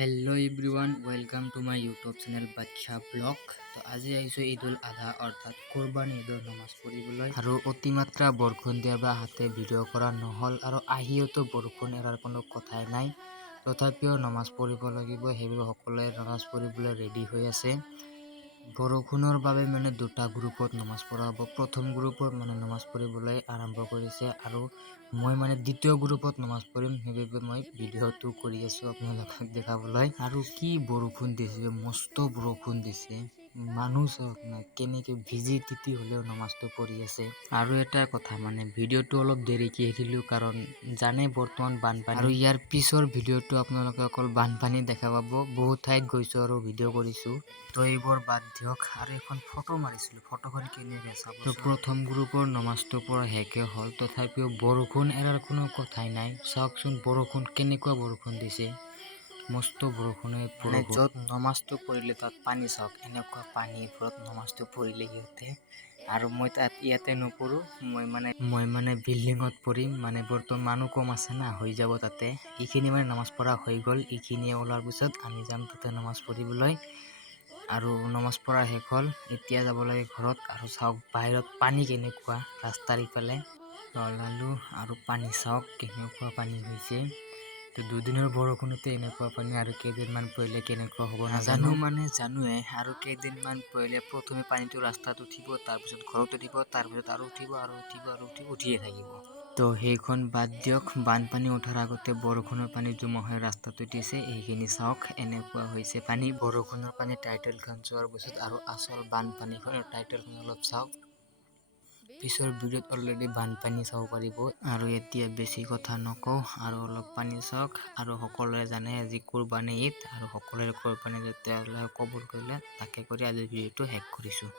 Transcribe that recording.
Hello everyone welcome to my YouTube channel Badshah blog. तो আজি আহিছো ঈদুল আধা অৰ্থাৎ কুৰবানী ঈদৰ নামাজ পঢ়িবলৈ আৰু অতিমাত্ৰা বৰষুণ দিয়া বা হাতে ভিডিঅ' কৰা নহল আৰু আহিওতো বৰষুণ এৰাৰ কোনো কথাই নাই। তথাপিও নামাজ পঢ়িব লাগিব, সেইবাবে সকলোৱে নামাজ পঢ়িবলৈ ৰেডি হৈ আছে। বৰষুণৰ বাবে দুটা গ্ৰুপত নামাজ পঢ়া হ'ব। প্ৰথম গ্ৰুপত নামাজ পঢ়িবলৈ আৰম্ভ কৰিছে আৰু মই দ্বিতীয় গ্ৰুপত নামাজ পঢ়িম, সেইবাবে মই ভিডিঅ'টো কৰি আছো আপোনালোকক দেখাবলৈ। আৰু কি বৰষুণ দিছে, মস্ত বৰষুণ দিছে, মানুহ চাওক না কেনেকে ভিজি তিতি হলেও নামাজটো পঢ়ি আছে। আৰু এটা কথা ভিডিঅ'টো অলপ দেৰিকে দিলো কাৰণ জানে বৰ্তমান বানপানী, আৰু ইয়াৰ পিছৰ ভিডিঅ'টো আপোনালোকে অকল বানপানী দেখা পাব। বহুত ঠাইত গৈছো আৰু ভিডিঅ' কৰিছো, তো এইবোৰ বাদ দিয়ক। আৰু এখন ফটো মাৰিছিলো, ফটোখন কেনেকে চাব। তো প্ৰথম গ্ৰুপৰ নামাজটো পঢ়া শেষে হ'ল, তথাপিও বৰষুণ এৰাৰ কোনো কথাই নাই। চাওকচোন বৰষুণ কেনেকুৱা বৰষুণ দিছে, মস্ত বৰষুণে য'ত নমাজটো পঢ়িলে তাত পানী চাওক, এনেকুৱা পানীৰ ওপৰত নমাজটো পঢ়িলে সিহঁতে। আৰু মই ইয়াতে নপঢ়ো, মই বিল্ডিঙত পঢ়িম। বৰ্তমান মানুহ কম আছে না, হৈ যাব তাতে। এইখিনি নামাজ পঢ়া হৈ গ'ল, এইখিনিয়ে ওলাৰ পিছত আমি যাম তাতে নামাজ পঢ়িবলৈ। আৰু নামাজ পঢ়া শেষ হ'ল, এতিয়া যাব লাগে ঘৰত। আৰু চাওক বাহিৰত পানী কেনেকুৱা, ৰাস্তাৰ ইফালে ওলালো আৰু পানী চাওক কেনেকুৱা পানী হৈছে। তো দুদিনৰ বৰষুণতে এনেকুৱা পানী, আৰু কেইদিনমান পৰিলে কেনেকুৱা হ'ব নাজানো। জানোৱে আৰু কেইদিনমান পৰিলে প্ৰথমে পানীটো ৰাস্তাত উঠিব, তাৰপিছত ঘৰত উঠিব, তাৰপিছত আৰু উঠিব আৰু উঠিব আৰু উঠিয়ে থাকিব। তো সেইখন বাদ দিয়ক, বানপানী উঠাৰ আগতে বৰষুণৰ পানী জমা হৈ ৰাস্তাত উঠিছে, এইখিনি চাওক এনেকুৱা হৈছে পানী। বৰষুণৰ পানী টাইটেলখন চোৱাৰ পিছত আৰু আচল বানপানীখনৰ টাইটেলখন অলপ চাওক। পিছৰ ভিডিঅ'ত অলৰেডি বানপানী চাব পাৰিব। আৰু এতিয়া বেছি কথা নকওঁ, আৰু অলপ পানী চাওক। আৰু সকলোৱে জানে আজি কুৰবানী ঈদ, আৰু সকলোৰে কুৰবানী যাতে আল্লাহে কবুল কৰিলে তাকে কৰি আজিৰ ভিডিঅ'টো শেষ কৰিছোঁ।